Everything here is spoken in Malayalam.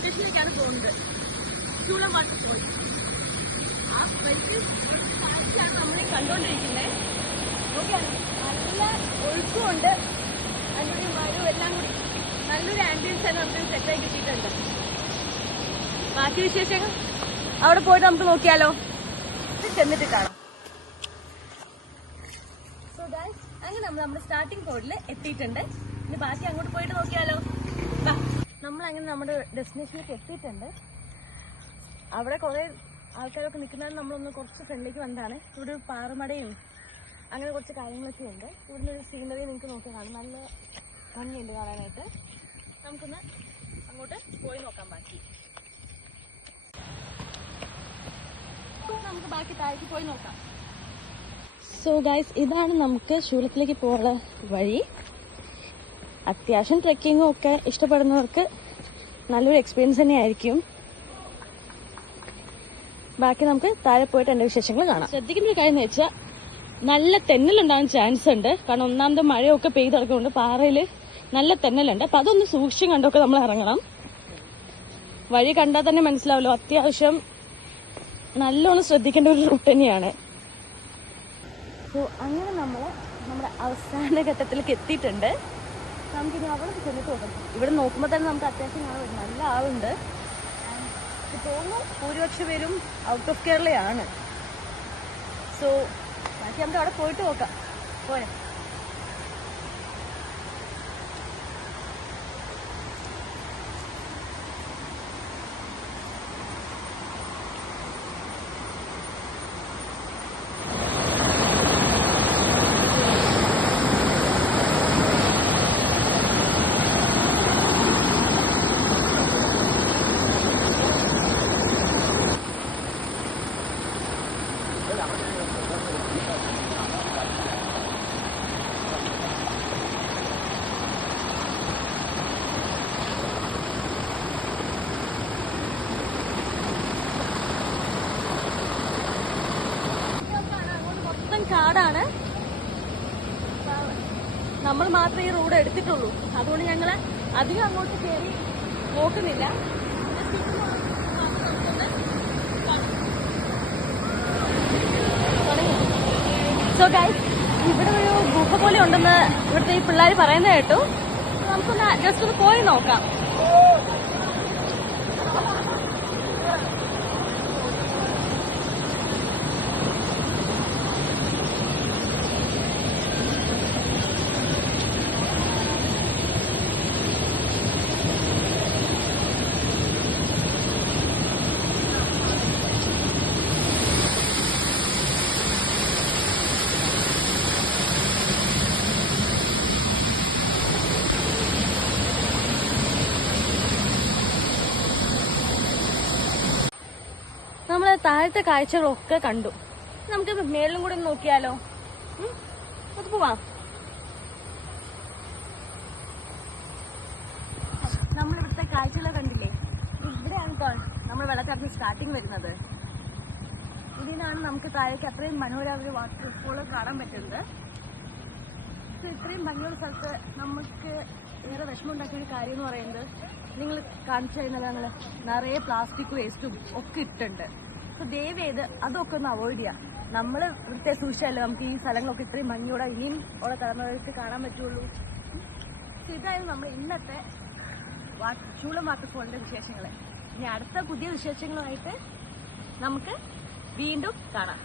ലൊക്കേഷനിലേക്കാണ് പോകുന്നത്. ചൂളം വാട്ടർഫോൾ. ആ കാഴ്ചയാണ് നമ്മളെ കണ്ടുകൊണ്ടിരിക്കുന്നത്. നല്ല ഒഴുക്കുമുണ്ട്, അതിൻ്റെ മരവും എല്ലാം കൂടി നല്ലൊരു ആംബിയൻസ് തന്നെ നമുക്ക് സെറ്റായി കിട്ടിയിട്ടുണ്ട്. ബാക്കി വിശേഷങ്ങൾ അവിടെ പോയിട്ട് നമുക്ക് നോക്കിയാലോ, ചെന്നിട്ട് കാണാം. സോ ഗൈസ്, അങ്ങനെ നമ്മൾ നമ്മുടെ സ്റ്റാർട്ടിംഗ് പോയിന്റിൽ എത്തിയിട്ടുണ്ട്. ഇനി ബാക്കി അങ്ങോട്ട് പോയിട്ട് നോക്കിയാലോ. നമ്മളങ്ങനെ നമ്മുടെ ഡെസ്റ്റിനേഷനിലേക്ക് എത്തിയിട്ടുണ്ട്. അവിടെ കുറെ ആൾക്കാരൊക്കെ നിൽക്കുന്നതാണ്. നമ്മളൊന്ന് കുറച്ച് ഫ്രണ്ടിലേക്ക് വന്നതാണ്. ഇവിടെ ഒരു പാറമടയും അങ്ങനെ കുറച്ച് കാര്യങ്ങളൊക്കെ ഉണ്ട്. ഇവിടുന്ന് ഒരു സീനറി നിങ്ങൾക്ക് നോക്കി കാണും, നല്ല ഭംഗിയുണ്ട് കാണാനായിട്ട്. നമുക്കൊന്ന് അങ്ങോട്ട് പോയി നോക്കാം. നമുക്ക് ബാക്കി താഴേക്ക് പോയി നോക്കാം. സോ ഗൈസ്, ഇതാണ് നമുക്ക് ശൂലത്തിലേക്ക് പോകാനുള്ള വഴി. അത്യാവശ്യം ട്രെക്കിങ്ങും ഒക്കെ ഇഷ്ടപ്പെടുന്നവർക്ക് നല്ലൊരു എക്സ്പീരിയൻസ് തന്നെ ആയിരിക്കും. ബാക്കി നമുക്ക് താഴെ പോയിട്ട് എൻ്റെ വിശേഷങ്ങൾ കാണാം. ശ്രദ്ധിക്കേണ്ട ഒരു കാര്യം എന്ന് വെച്ചാൽ നല്ല തെന്നലുണ്ടാകാൻ ചാൻസ് ഉണ്ട്. കാരണം ഒന്നാമത്തെ മഴയൊക്കെ പെയ്ത് കിടക്കുന്നുണ്ട്, പാറയിൽ നല്ല തെന്നലുണ്ട്. അപ്പം അതൊന്ന് സൂക്ഷിച്ചും കണ്ടൊക്കെ നമ്മൾ ഇറങ്ങണം. വഴി കണ്ടാൽ തന്നെ മനസ്സിലാവല്ലോ, അത്യാവശ്യം നല്ലോണം ശ്രദ്ധിക്കേണ്ട ഒരു റൂട്ട് തന്നെയാണ്. സോ അങ്ങനെ നമ്മൾ നമ്മുടെ അവസാന ഘട്ടത്തിലേക്ക് എത്തിയിട്ടുണ്ട്. നമുക്കിനി അവിടെ ചെന്നിട്ട് നോക്കാം. ഇവിടെ നോക്കുമ്പോൾ തന്നെ നമുക്ക് അത്യാവശ്യം കാണാൻ നല്ല ആളുണ്ട്. തോന്നുന്നു ഭൂരിപക്ഷം പേരും ഔട്ട് ഓഫ് കേരളയാണ്. സോ ബാക്കി നമുക്ക് അവിടെ പോയിട്ട് നോക്കാം. പോരെ. കാടാണ്. നമ്മൾ മാത്രമേ ഈ റോഡ് എടുത്തിട്ടുള്ളൂ. അതുകൊണ്ട് ഞങ്ങൾ അധികം അങ്ങോട്ട് കയറി നോക്കുന്നില്ല. സോ ഗൈസ്, ഇവിടെ ഒരു ഗുഹ പോലെ ഉണ്ടെന്ന് ഇവിടുത്തെ ഈ പിള്ളേർ പറയുന്നത് കേട്ടു. നമുക്കൊന്ന് ജസ്റ്റ് ഒന്ന് പോയി നോക്കാം. നമ്മള് താഴത്തെ കാഴ്ചകളൊക്കെ കണ്ടു. നമുക്ക് മേളിലും കൂടെ നോക്കിയാലോ. അത് പോവാം. നമ്മളിവിടുത്തെ കാഴ്ചകളെ കണ്ടില്ലേ? ഇവിടെയാണ് നമ്മൾ വെള്ളച്ചാട്ടത്തിന് സ്റ്റാർട്ടിങ് വരുന്നത്. ഇതിനാണ് നമുക്ക് താഴേക്ക് അത്രയും മനോഹരമായ വാട്ടർഫോള് കാണാൻ പറ്റുന്നത്. ഇത്രയും ഭംഗിയുള്ള സ്ഥലത്ത് നമുക്ക് ഏറെ വിഷമം ഉണ്ടാക്കിയ ഒരു കാര്യം എന്ന് പറയുന്നത്, നിങ്ങൾ കാണിച്ചു കഴിഞ്ഞാൽ ഞങ്ങൾ നിറയെ പ്ലാസ്റ്റിക് വേസ്റ്റും ഒക്കെ ഇട്ടുണ്ട്. സോ ദയവേത് അതൊക്കെ ഒന്ന് അവോയ്ഡ് ചെയ്യാം. നമ്മൾ ഇവിടുത്തെ സൂക്ഷിച്ചല്ലേ നമുക്ക് ഈ സ്ഥലങ്ങളൊക്കെ ഇത്രയും ഭംഗിയോടെ ഇനിയും ഉള്ള തലമുറകൾക്ക് കാണാൻ പറ്റുള്ളൂ. ഇതായിരുന്നു നമ്മൾ ഇന്നത്തെ ചൂളം വാട്ടർഫോളിന്റെ വിശേഷങ്ങൾ. ഇനി അടുത്ത പുതിയ വിശേഷങ്ങളുമായിട്ട് നമുക്ക് വീണ്ടും കാണാം.